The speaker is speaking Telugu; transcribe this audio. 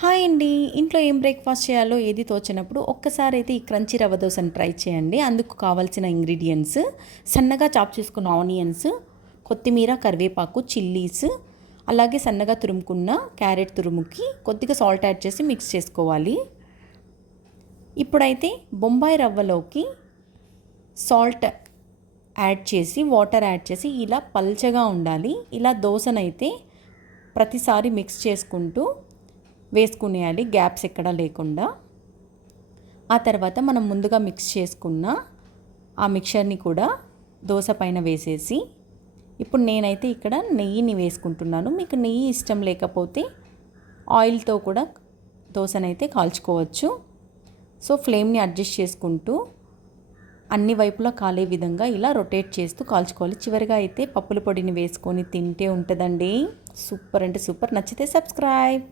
హాయ్ అండి. ఇంట్లో ఏం బ్రేక్‌ఫాస్ట్ చేయాలో ఏది తోచనప్పుడు ఒక్కసారి అయితే ఈ క్రంచీ రవ్వ దోసని ట్రై చేయండి. అందుకు కావాల్సిన ఇంగ్రీడియెంట్స్ సన్నగా చాప్ చేసుకున్న ఆనియన్స్, కొత్తిమీర, కరివేపాకు, చిల్లీస్, అలాగే సన్నగా తురుముకున్న క్యారెట్ తురుముకి కొద్దిగా సాల్ట్ యాడ్ చేసి మిక్స్ చేసుకోవాలి. ఇప్పుడైతే బొంబాయి రవ్వలోకి సాల్ట్ యాడ్ చేసి వాటర్ యాడ్ చేసి ఇలా పల్చగా ఉండాలి. ఇలా దోసనైతే ప్రతిసారి మిక్స్ చేసుకుంటూ వేసుకునేయాలి, గ్యాప్స్ ఎక్కడా లేకుండా. ఆ తర్వాత మనం ముందుగా మిక్స్ చేసుకున్న ఆ మిక్చర్ని కూడా దోశ పైన వేసేసి, ఇప్పుడు నేనైతే ఇక్కడ నెయ్యిని వేసుకుంటున్నాను. మీకు నెయ్యి ఇష్టం లేకపోతే ఆయిల్తో కూడా దోశనైతే కాల్చుకోవచ్చు. సో ఫ్లేమ్ని అడ్జస్ట్ చేసుకుంటూ అన్ని వైపులా కాలే విధంగా ఇలా రొటేట్ చేస్తూ కాల్చుకోవాలి. చివరిగా అయితే పప్పుల పొడిని వేసుకొని తింటే ఉంటుందండి. సూపర్ అంటే సూపర్. నచ్చితే సబ్స్క్రైబ్.